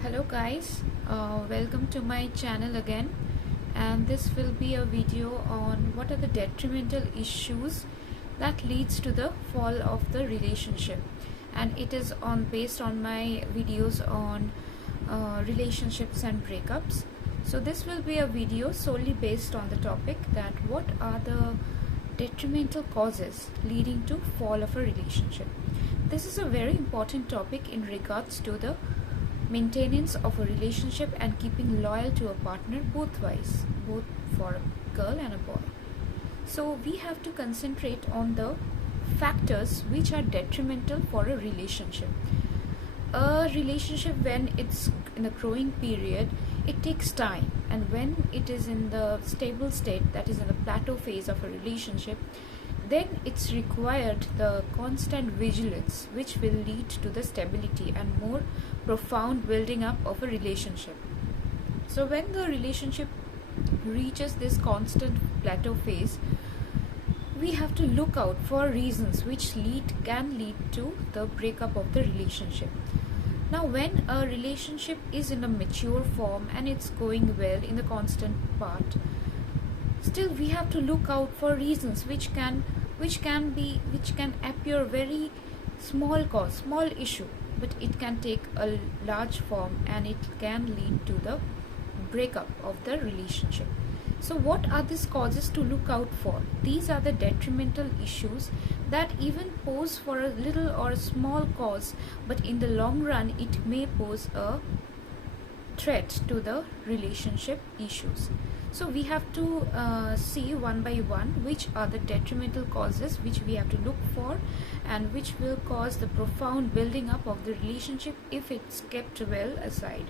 Hello guys, welcome to my channel again, and this will be a video on what are the detrimental issues that leads to the fall of the relationship, and it is based on my videos on relationships and breakups. So this will be a video solely based on the topic that what are the detrimental causes leading to fall of a relationship. This is a very important topic in regards to the maintenance of a relationship and keeping loyal to a partner, both for a girl and a boy. So we have to concentrate on the factors which are detrimental for a relationship. A relationship, when it's in a growing period, it takes time, and when it is in the stable state, that is in the plateau phase of a relationship, then it's required the constant vigilance which will lead to the stability and more profound building up of a relationship. So when the relationship reaches this constant plateau phase, we have to look out for reasons which can lead to the breakup of the relationship. Now when a relationship is in a mature form and it's going well in the constant part, still we have to look out for reasons which can appear very small issue, but it can take a large form and it can lead to the breakup of the relationship. So what are these causes to look out for? These are the detrimental issues that even pose for a little or a small cause, but in the long run it may pose a threat to the relationship issues. So we have to see one by one which are the detrimental causes which we have to look for and which will cause the profound building up of the relationship if it's kept well aside.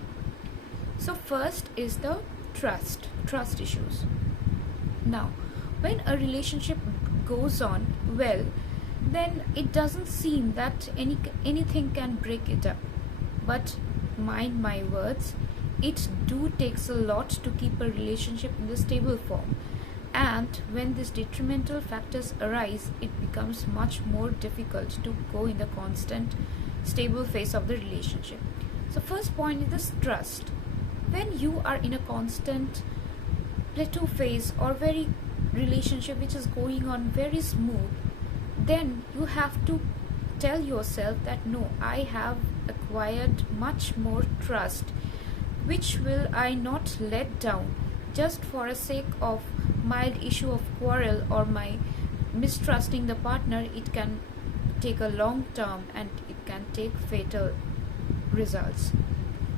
So first is the trust issues. Now when a relationship goes on well, then it doesn't seem that anything can break it up, but mind my words, it takes a lot to keep a relationship in the stable form, and when these detrimental factors arise, it becomes much more difficult to go in the constant stable phase of the relationship. So first point is this trust. When you are in a constant plateau phase or very relationship which is going on very smooth, then you have to tell yourself that no, I have acquired much more trust, which will I not let down just for a sake of mild issue of quarrel or my mistrusting the partner. It can take a long term and it can take fatal results.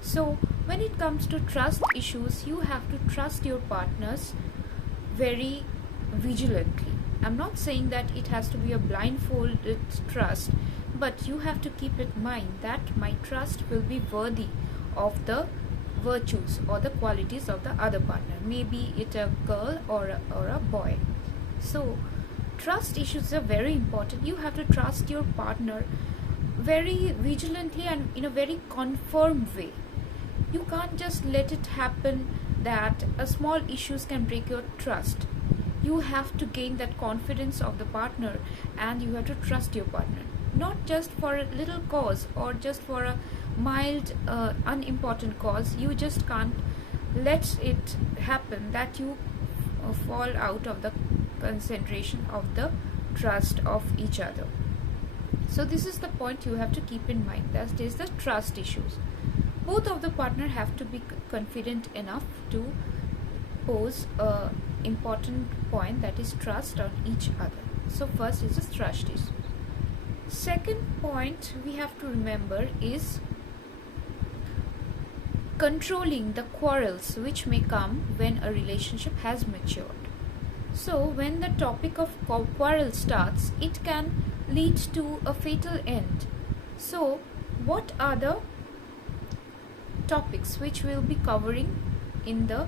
So when it comes to trust issues, you have to trust your partners very vigilantly. I'm not saying that it has to be a blindfolded trust, but you have to keep in mind that my trust will be worthy of the virtues or the qualities of the other partner, maybe it a girl or a boy. So trust issues are very important. You have to trust your partner very vigilantly and in a very confirmed way. You can't just let it happen that a small issues can break your trust. You have to gain that confidence of the partner, and you have to trust your partner, not just for a little cause or just for a mild unimportant cause. You just can't let it happen that you fall out of the concentration of the trust of each other. So this is the point you have to keep in mind, that is the trust issues. Both of the partner have to be confident enough to pose a important point, that is trust on each other. So first is the trust issues. Second point we have to remember is controlling the quarrels which may come when a relationship has matured. So when the topic of quarrel starts, it can lead to a fatal end. So what are the topics which we'll be covering in the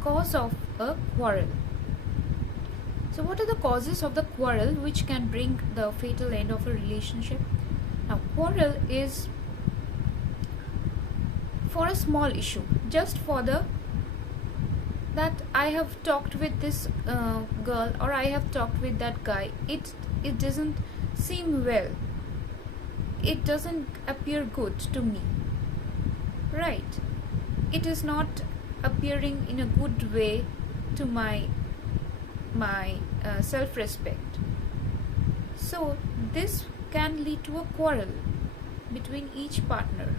cause of a quarrel? So what are the causes of the quarrel which can bring the fatal end of a relationship? Now quarrel is for a small issue, just for the that I have talked with this girl or I have talked with that guy, it doesn't seem well, it doesn't appear good to me. right? It is not appearing in a good way to my self-respect. So this can lead to a quarrel between each partner.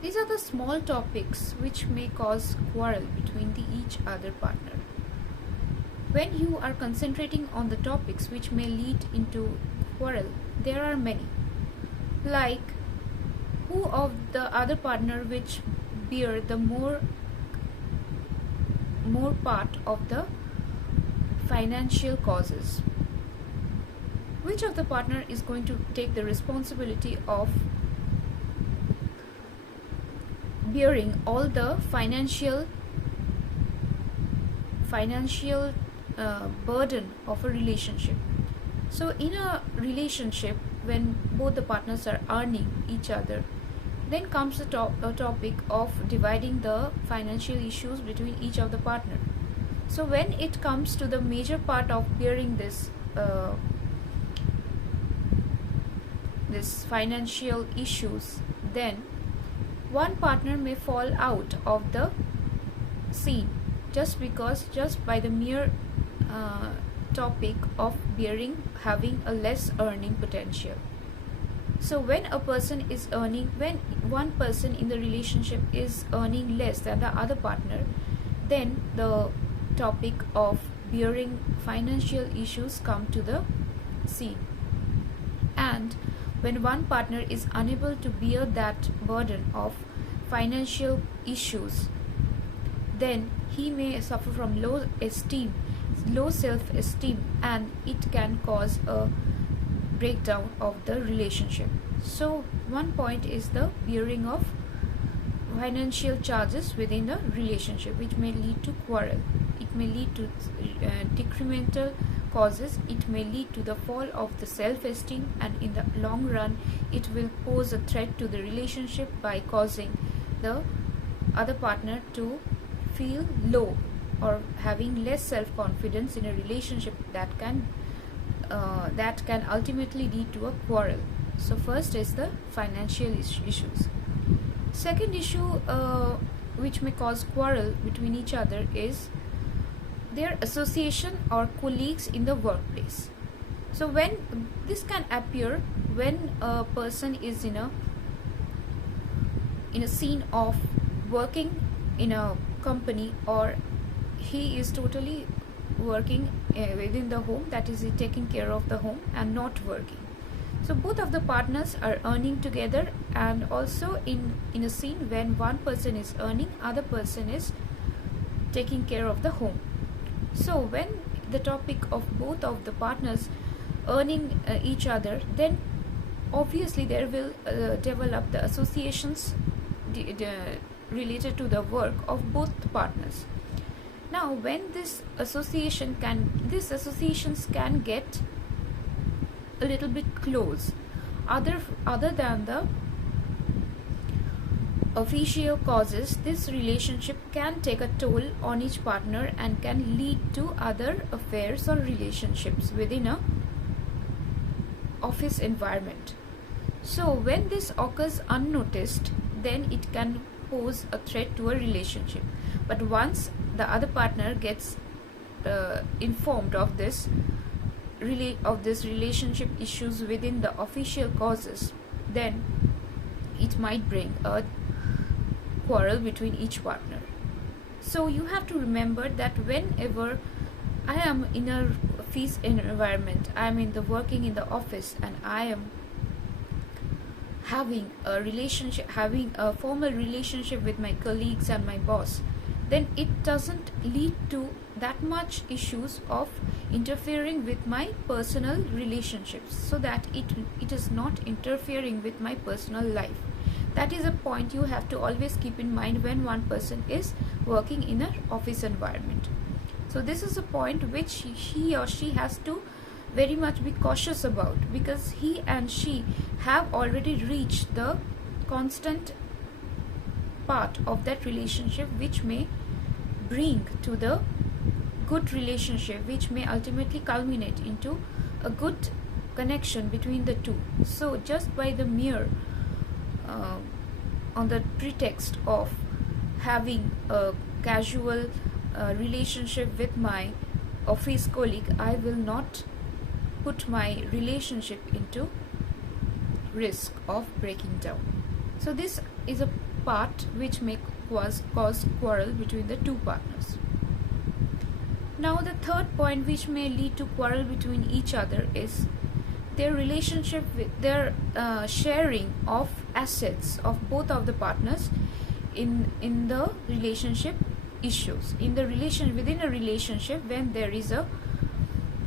These are the small topics which may cause quarrel between each other partner. When you are concentrating on the topics which may lead into quarrel, there are many. Like who of the other partner which bear the more part of the financial causes. Which of the partner is going to take the responsibility of bearing all the financial burden of a relationship? So in a relationship, when both the partners are earning each other, then comes the topic of dividing the financial issues between each of the partner. So when it comes to the major part of bearing this financial issues, then one partner may fall out of the scene just by the mere topic of having a less earning potential. So when one person in the relationship is earning less than the other partner, then the topic of bearing financial issues come to the scene. And when one partner is unable to bear that burden of financial issues, then he may suffer from low self-esteem, and it can cause a breakdown of the relationship. So one point is the bearing of financial charges within the relationship, which may lead to quarrel. It may lead to detrimental causes. It may lead to the fall of the self-esteem, and in the long run it will pose a threat to the relationship by causing the other partner to feel low or having less self-confidence in a relationship that can ultimately lead to a quarrel. So first is the financial issues. Second issue which may cause quarrel between each other is their association or colleagues in the workplace. So when this can appear when a person is in a scene of working in a company, or he is totally working within the home, that is, taking care of the home and not working. So both of the partners are earning together, and also in a scene when one person is earning, other person is taking care of the home. So when the topic of both of the partners earning each other, then obviously there will develop the associations related to the work of both partners. Now when these associations can get a little bit close, other than the official causes, this relationship can take a toll on each partner and can lead to other affairs or relationships within a office environment. So when this occurs unnoticed, then it can pose a threat to a relationship. But once the other partner gets informed of this relationship issues within the official causes, then it might bring a quarrel between each partner. So you have to remember that whenever I am in a office environment, I am working in the office, and I am having a formal relationship with my colleagues and my boss, then it doesn't lead to that much issues of interfering with my personal relationships, so that it is not interfering with my personal life. That is a point you have to always keep in mind when one person is working in an office environment. So this is a point which he or she has to very much be cautious about, because he and she have already reached the constant part of that relationship, which may bring to the good relationship, which may ultimately culminate into a good connection between the two. So just by the mere on the pretext of having a casual relationship with my office colleague, I will not put my relationship into risk of breaking down. So this is a part which may cause quarrel between the two partners. Now the third point which may lead to quarrel between each other is their relationship with their sharing of assets of both of the partners in the relationship issues. Within a relationship, when there is a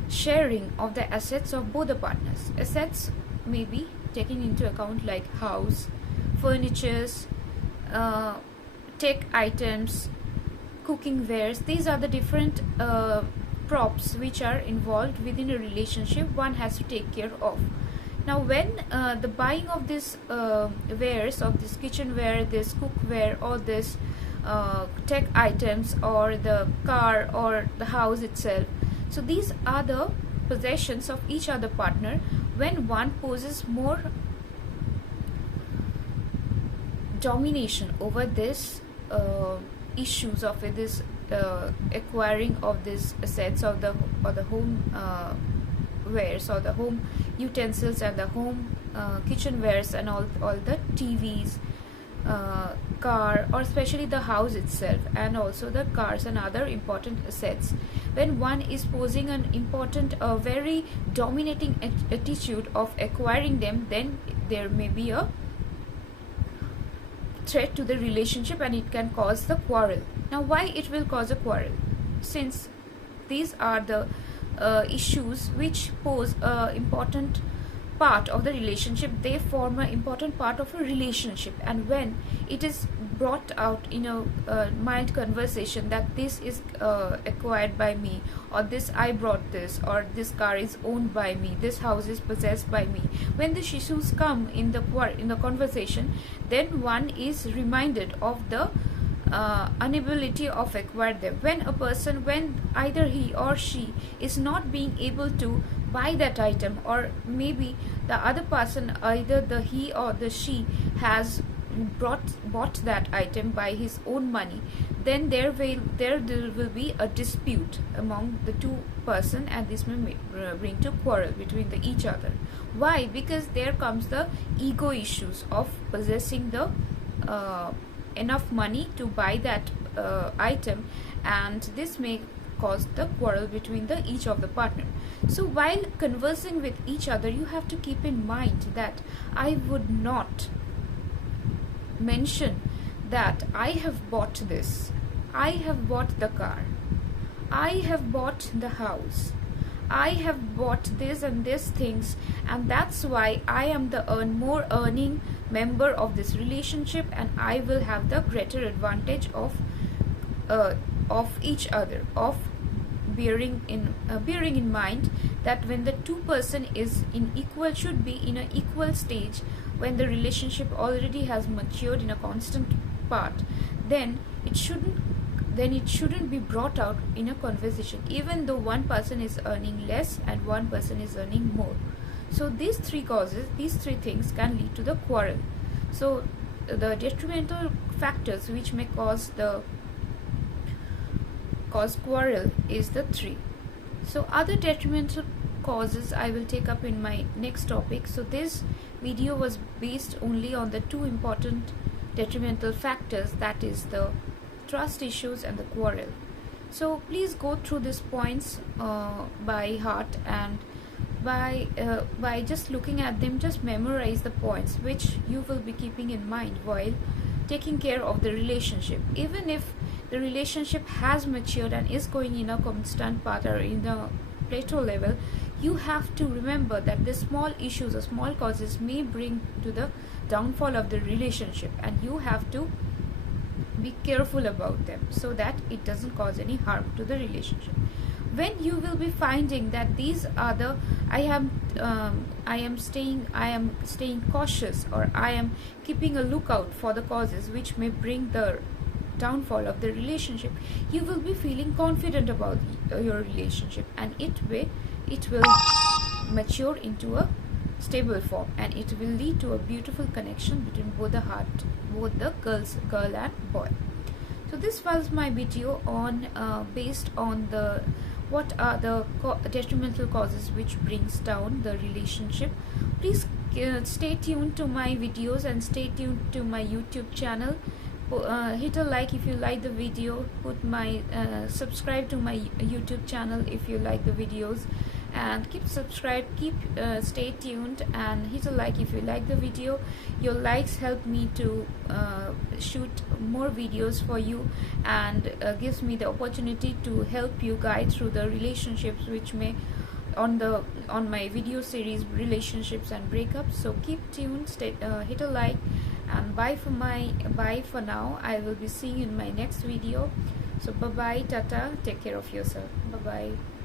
sharing of the assets of both the partners, assets may be taken into account like house, furnitures, tech items, cooking wares. These are the different props which are involved within a relationship one has to take care of. Now when the buying of this wares, of this kitchenware, this cookware, or this tech items, or the car, or the house itself, so these are the possessions of each other partner. When one poses more domination over this issues of this acquiring of these assets of the home wares, or the home utensils, and the home kitchenwares, and all the TVs, car, or especially the house itself, and also the cars and other important assets. When one is posing an important, very dominating attitude of acquiring them, then there may be a threat to the relationship, and it can cause the quarrel. Now why it will cause a quarrel? Since these are the issues which pose a important part of the relationship, they form an important part of a relationship, and when it is brought out in a mild conversation that this is acquired by me, or this I brought this, or this car is owned by me, this house is possessed by me, when these issues come in the conversation, then one is reminded of the inability of acquire them. When either he or she is not being able to buy that item, or maybe the other person, either the he or the she, has bought that item by his own money, then there will be a dispute among the two person, and this may bring to quarrel between each other. Why? Because there comes the ego issues of possessing the enough money to buy that item, and this may cause the quarrel between each of the partner. So while conversing with each other, you have to keep in mind that I would not mention that I have bought this, I have bought the car, I have bought the house, I have bought this and this things, and that's why I am the more earning member of this relationship, and I will have the greater advantage of each other, of bearing in mind that when the two person is should be in an equal stage, when the relationship already has matured in a constant part, then it shouldn't be brought out in a conversation, even though one person is earning less and one person is earning more. So these three things can lead to the quarrel. So the detrimental factors which may cause quarrel is the three. So other detrimental causes I will take up in my next topic. So this video was based only on the two important detrimental factors, that is the trust issues and the quarrel. So please go through these points by heart, and by just looking at them, just memorize the points which you will be keeping in mind while taking care of the relationship. Even if the relationship has matured and is going in a constant path or in a plateau level, you have to remember that the small issues or small causes may bring to the downfall of the relationship, and you have to be careful about them so that it doesn't cause any harm to the relationship. When you will be finding that these are the I am staying cautious, or I am keeping a lookout for the causes which may bring the downfall of the relationship, you will be feeling confident about your relationship, and it will mature into a stable form, and it will lead to a beautiful connection between both the girl and boy. So this was my video on based on the what are the detrimental causes which brings down the relationship. Please stay tuned to my videos and stay tuned to my YouTube channel. Hit a like if you like the video, subscribe to my YouTube channel if you like the videos, and keep stay tuned and hit a like if you like the video. Your likes help me to shoot more videos for you, and gives me the opportunity to help you guide through the relationships which may on my video series relationships and breakups. So keep tuned, hit a like, and bye for now. I will be seeing you in my next video. So bye bye, tata, take care of yourself, bye bye.